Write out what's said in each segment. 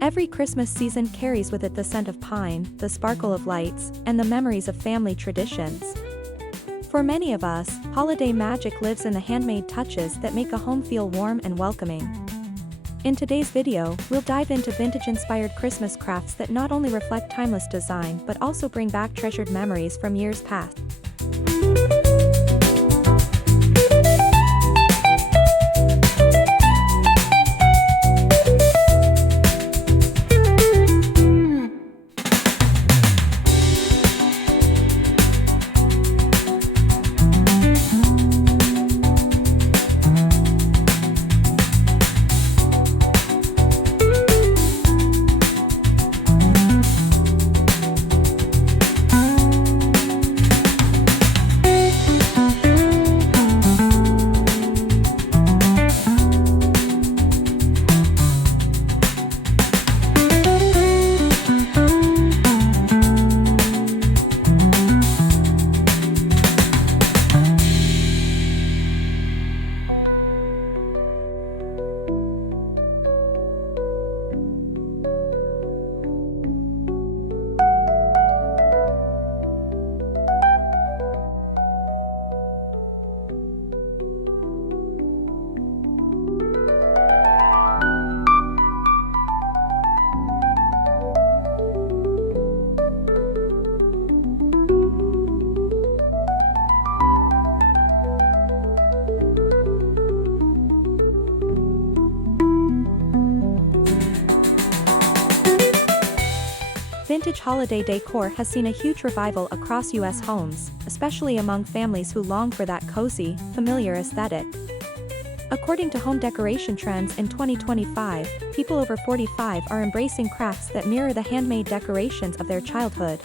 Every Christmas season carries with it the scent of pine, the sparkle of lights, and the memories of family traditions. For many of us, holiday magic lives in the handmade touches that make a home feel warm and welcoming. In today's video, we'll dive into vintage-inspired Christmas crafts that not only reflect timeless design but also bring back treasured memories from years past. Vintage holiday decor has seen a huge revival across U.S. homes, especially among families who long for that cozy, familiar aesthetic. According to Home Decoration Trends in 2025, people over 45 are embracing crafts that mirror the handmade decorations of their childhood.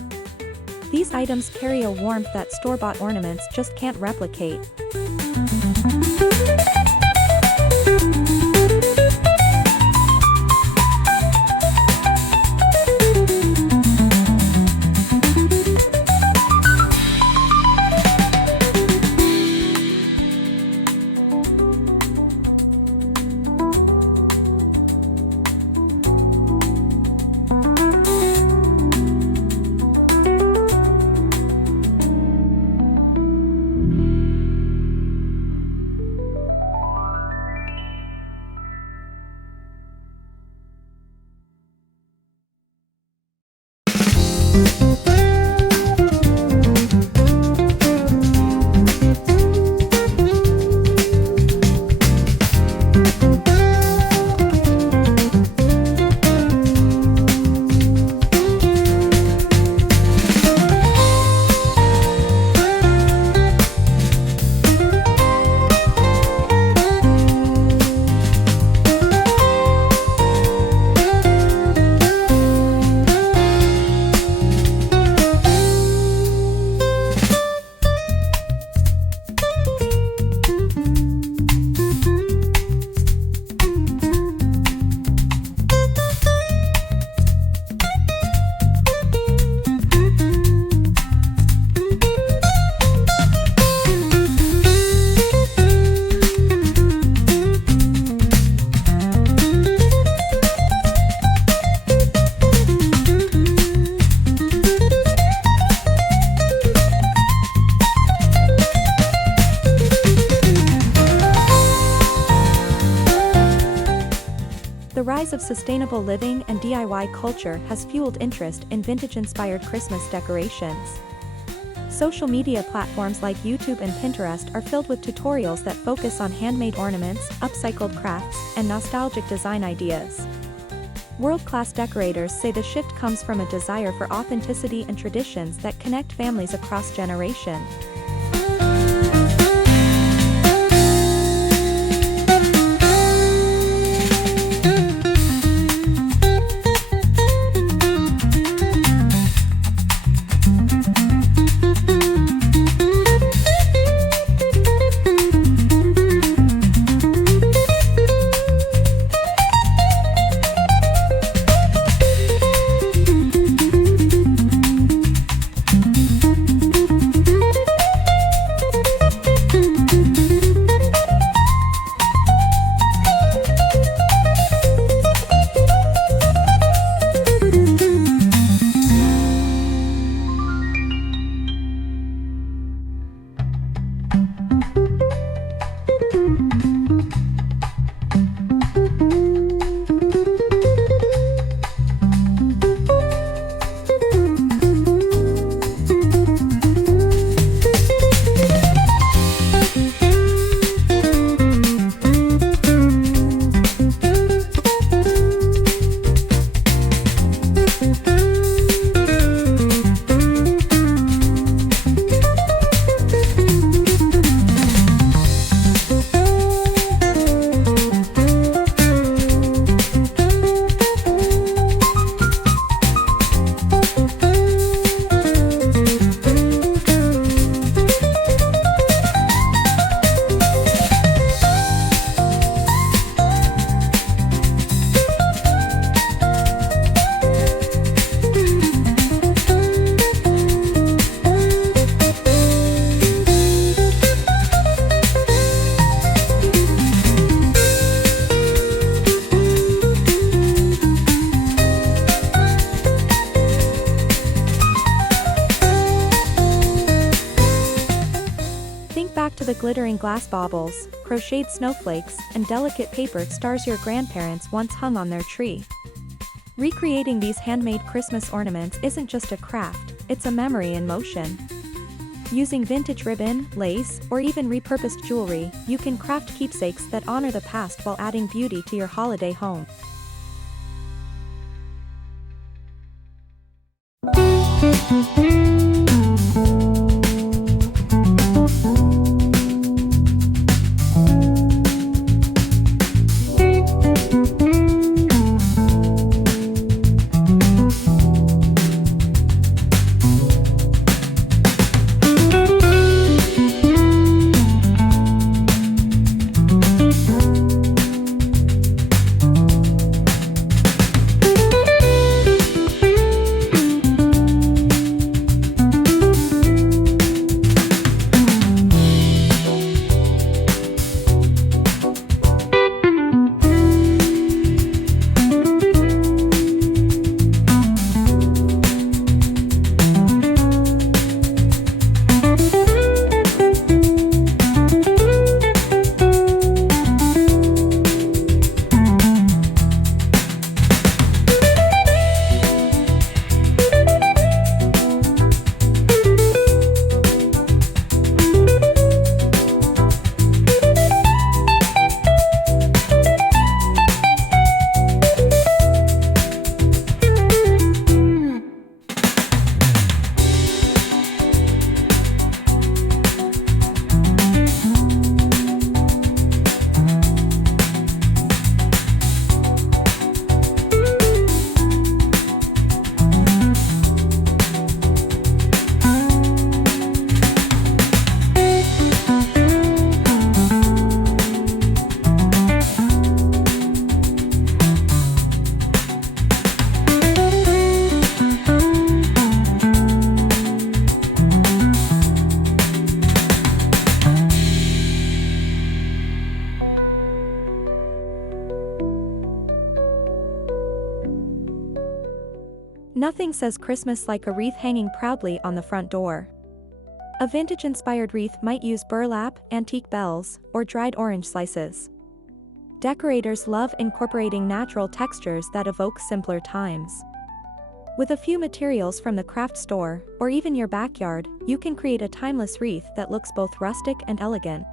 These items carry a warmth that store-bought ornaments just can't replicate. The rise of sustainable living and DIY culture has fueled interest in vintage-inspired Christmas decorations. Social media platforms like YouTube and Pinterest are filled with tutorials that focus on handmade ornaments, upcycled crafts, and nostalgic design ideas. World-Class Decorators say the shift comes from a desire for authenticity and traditions that connect families across generations. To the glittering glass baubles, crocheted snowflakes, and delicate paper stars your grandparents once hung on their tree. Recreating these handmade Christmas ornaments isn't just a craft, it's a memory in motion. Using vintage ribbon, lace, or even repurposed jewelry, you can craft keepsakes that honor the past while adding beauty to your holiday home. Nothing says Christmas like a wreath hanging proudly on the front door. A vintage-inspired wreath might use burlap, antique bells, or dried orange slices. Decorators love incorporating natural textures that evoke simpler times. With a few materials from the craft store, or even your backyard, you can create a timeless wreath that looks both rustic and elegant.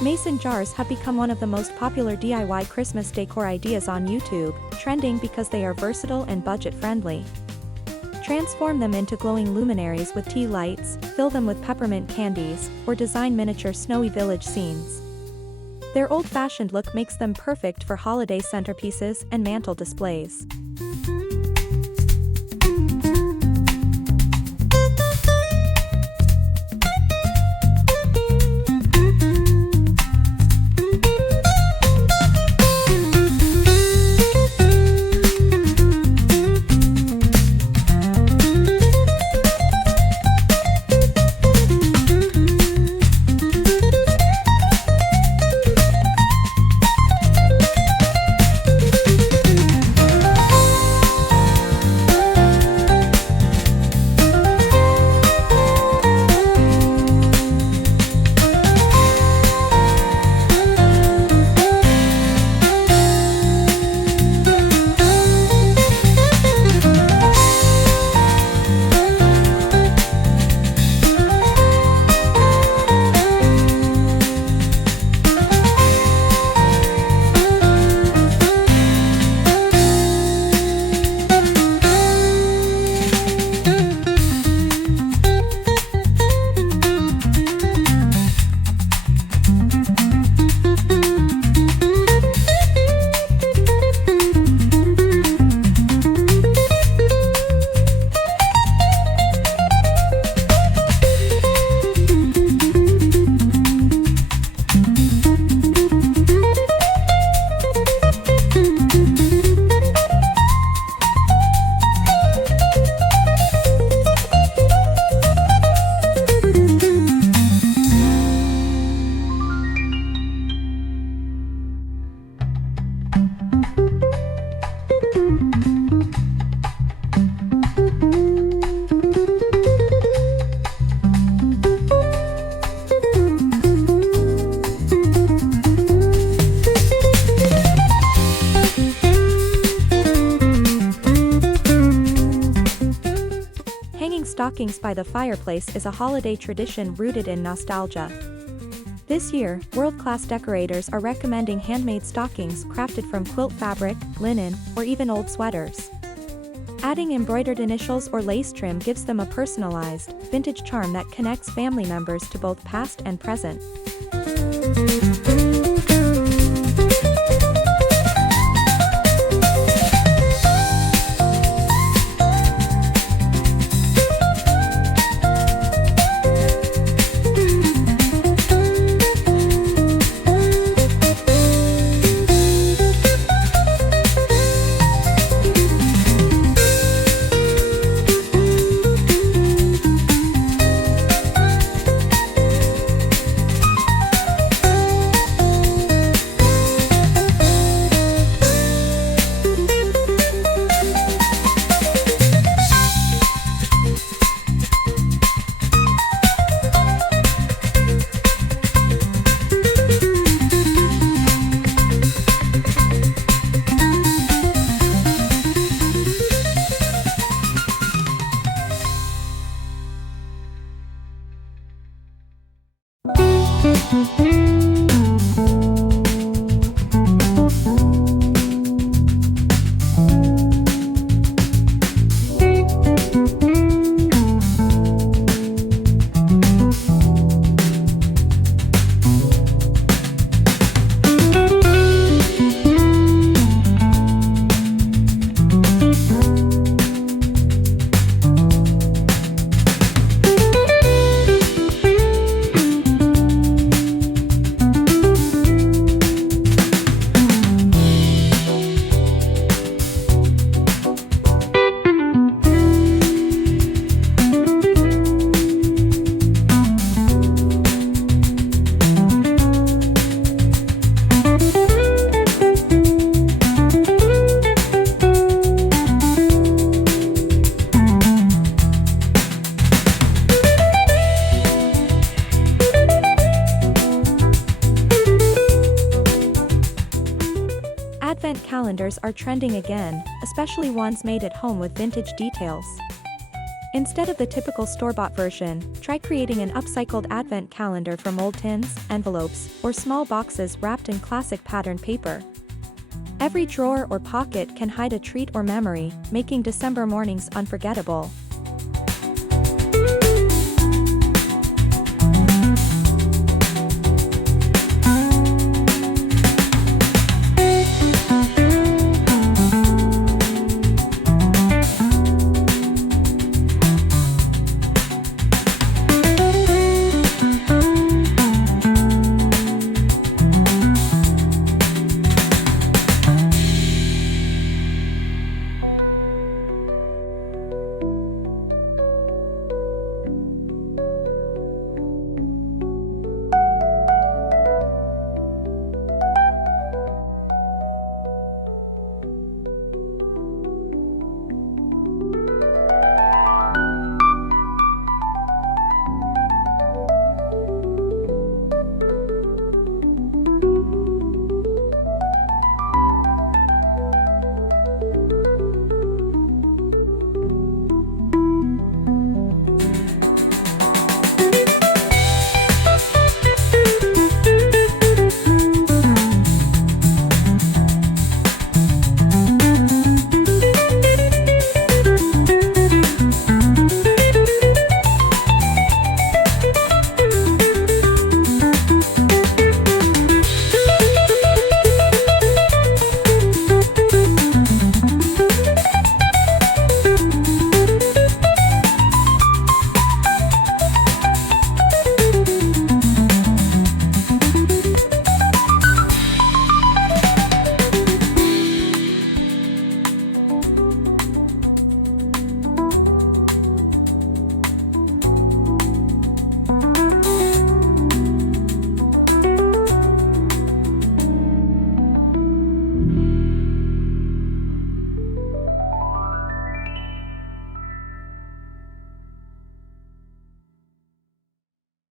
Mason jars have become one of the most popular DIY Christmas decor ideas on YouTube, trending because they are versatile and budget-friendly. Transform them into glowing luminaries with tea lights, fill them with peppermint candies, or design miniature snowy village scenes. Their old-fashioned look makes them perfect for holiday centerpieces and mantle displays. Stockings by the fireplace is a holiday tradition rooted in nostalgia. This year, World-Class Decorators are recommending handmade stockings crafted from quilt fabric, linen, or even old sweaters. Adding embroidered initials or lace trim gives them a personalized, vintage charm that connects family members to both past and present. calendars are trending again, especially ones made at home with vintage details. Instead of the typical store-bought version, try creating an upcycled advent calendar from old tins, envelopes, or small boxes wrapped in classic patterned paper. Every drawer or pocket can hide a treat or memory, making December mornings unforgettable.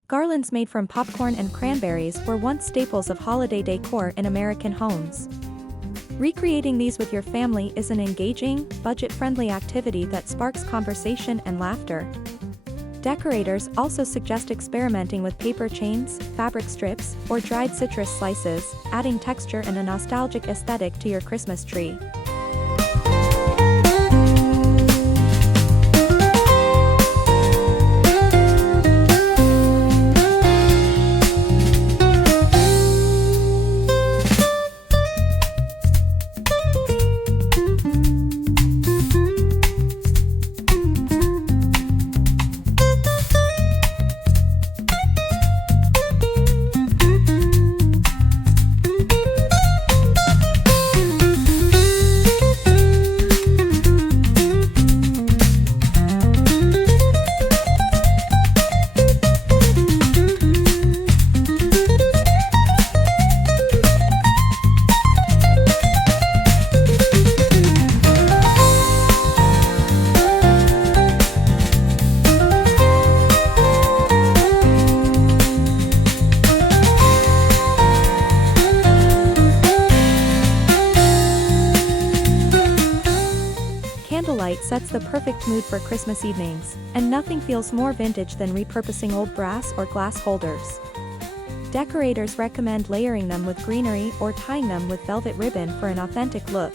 Garlands made from popcorn and cranberries were once staples of holiday decor in American homes. Recreating these with your family is an engaging, budget-friendly activity that sparks conversation and laughter. Decorators also suggest experimenting with paper chains, fabric strips, or dried citrus slices, adding texture and a nostalgic aesthetic to your Christmas tree. Candlelight sets the perfect mood for Christmas evenings, and nothing feels more vintage than repurposing old brass or glass holders. Decorators recommend layering them with greenery or tying them with velvet ribbon for an authentic look.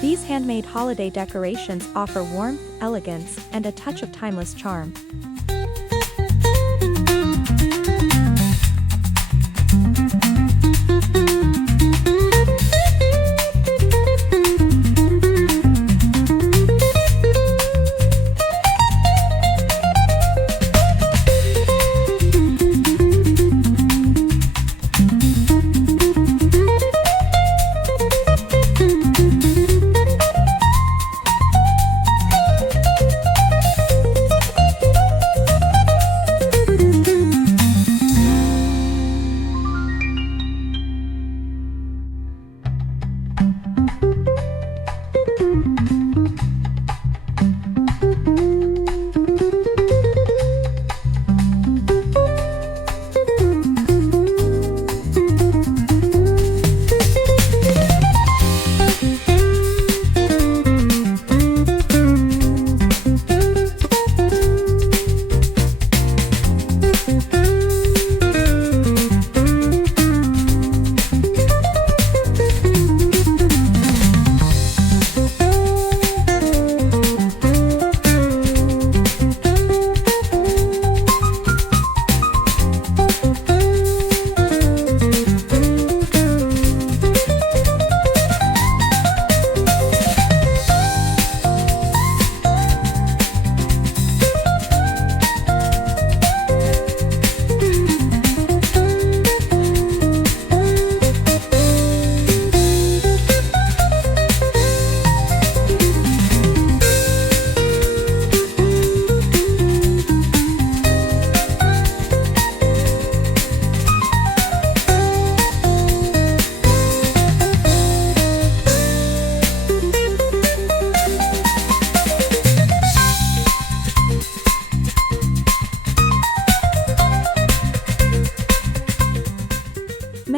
These handmade holiday decorations offer warmth, elegance, and a touch of timeless charm.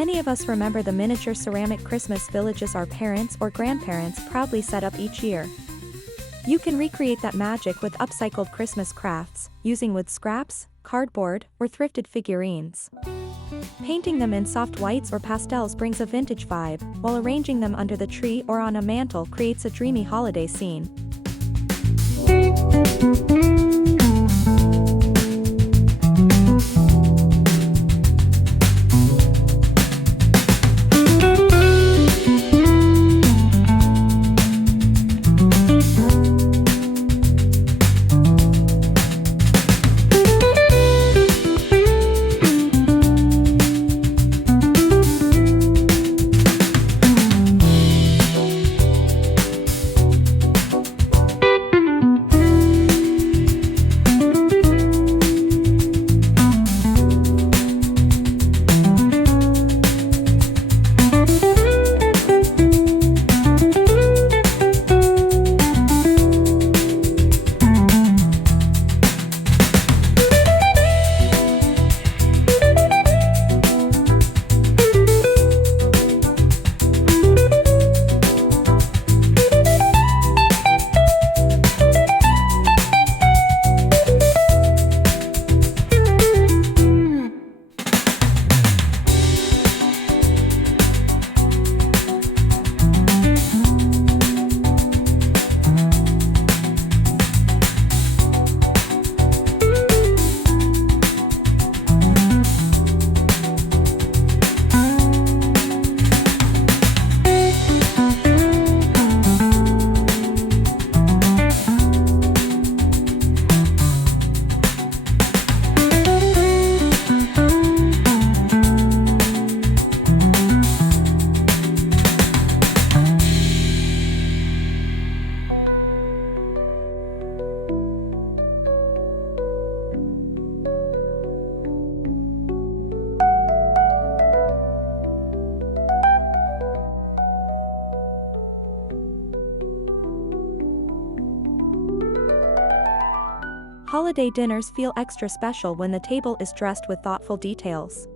Many of us remember the miniature ceramic Christmas villages our parents or grandparents proudly set up each year. You can recreate that magic with upcycled Christmas crafts, using wood scraps, cardboard, or thrifted figurines. Painting them in soft whites or pastels brings a vintage vibe, while arranging them under the tree or on a mantle creates a dreamy holiday scene. Holiday dinners feel extra special when the table is dressed with thoughtful details.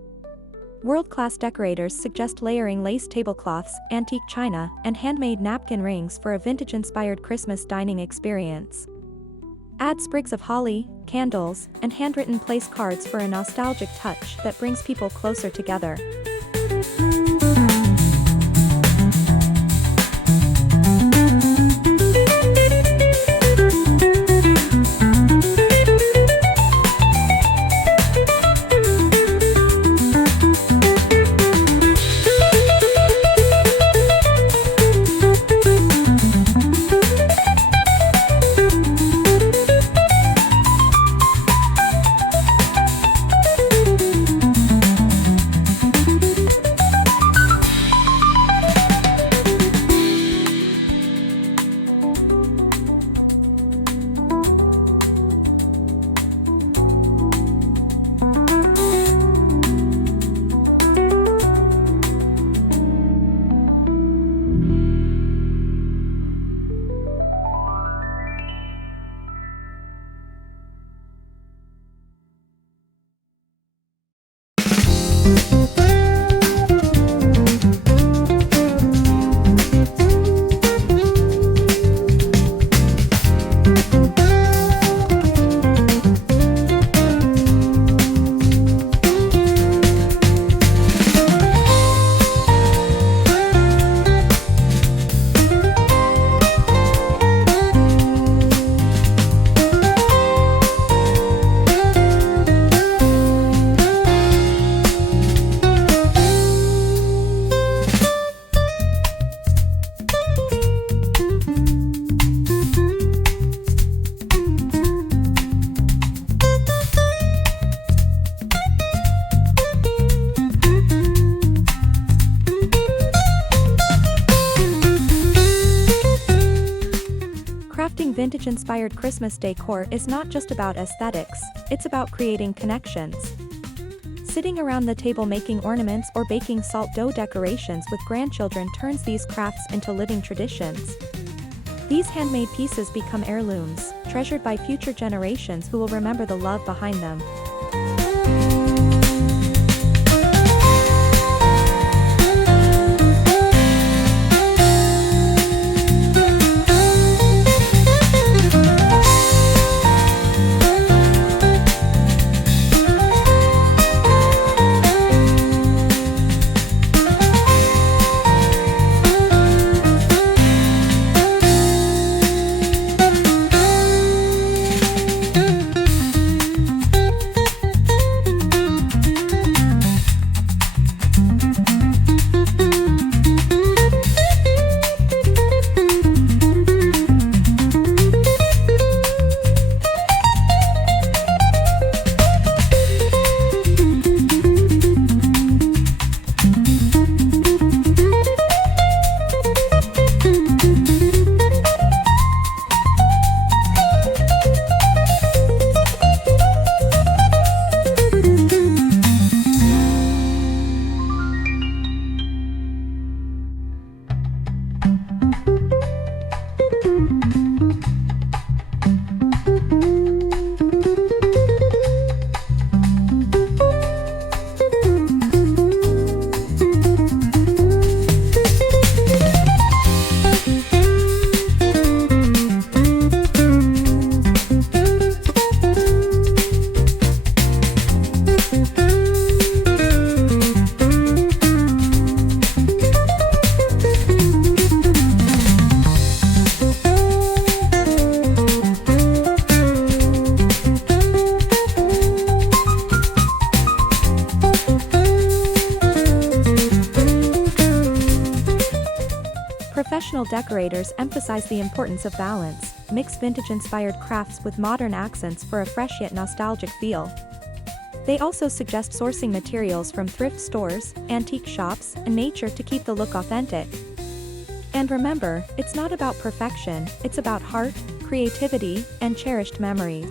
World-Class Decorators suggest layering lace tablecloths, antique china, and handmade napkin rings for a vintage-inspired Christmas dining experience. Add sprigs of holly, candles, and handwritten place cards for a nostalgic touch that brings people closer together. Vintage-inspired Christmas decor is not just about aesthetics, it's about creating connections. Sitting around the table making ornaments or baking salt dough decorations with grandchildren turns these crafts into living traditions. These handmade pieces become heirlooms, treasured by future generations who will remember the love behind them. Professional decorators emphasize the importance of balance, mix vintage-inspired crafts with modern accents for a fresh yet nostalgic feel. They also suggest sourcing materials from thrift stores, antique shops, and nature to keep the look authentic. And remember, it's not about perfection, it's about heart, creativity, and cherished memories.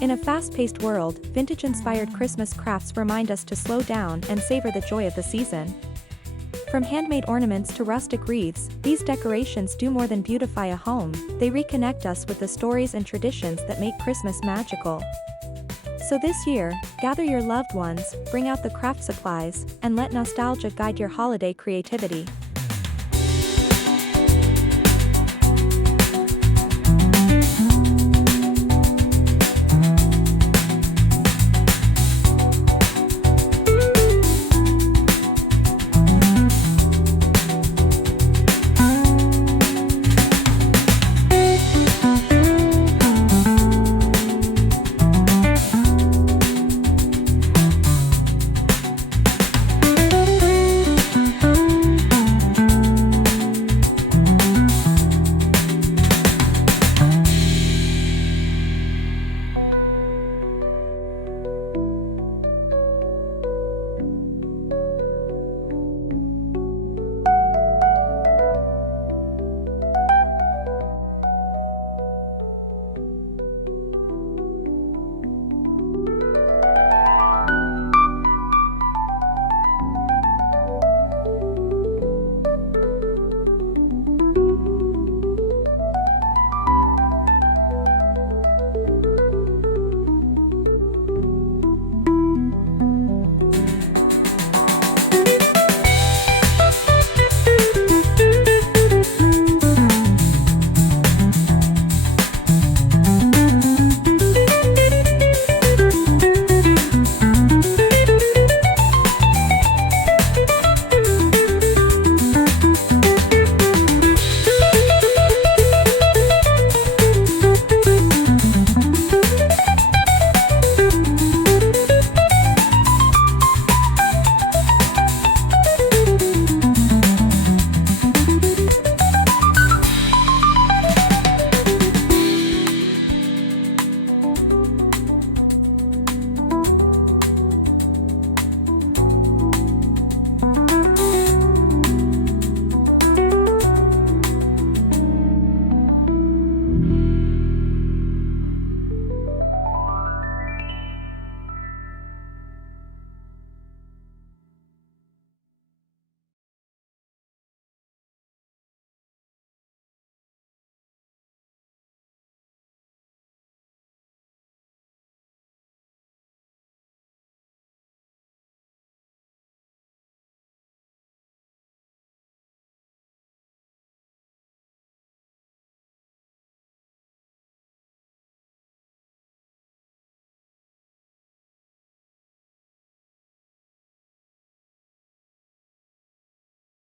In a fast-paced world, vintage-inspired Christmas crafts remind us to slow down and savor the joy of the season. From handmade ornaments to rustic wreaths, these decorations do more than beautify a home, they reconnect us with the stories and traditions that make Christmas magical. So this year, gather your loved ones, bring out the craft supplies, and let nostalgia guide your holiday creativity.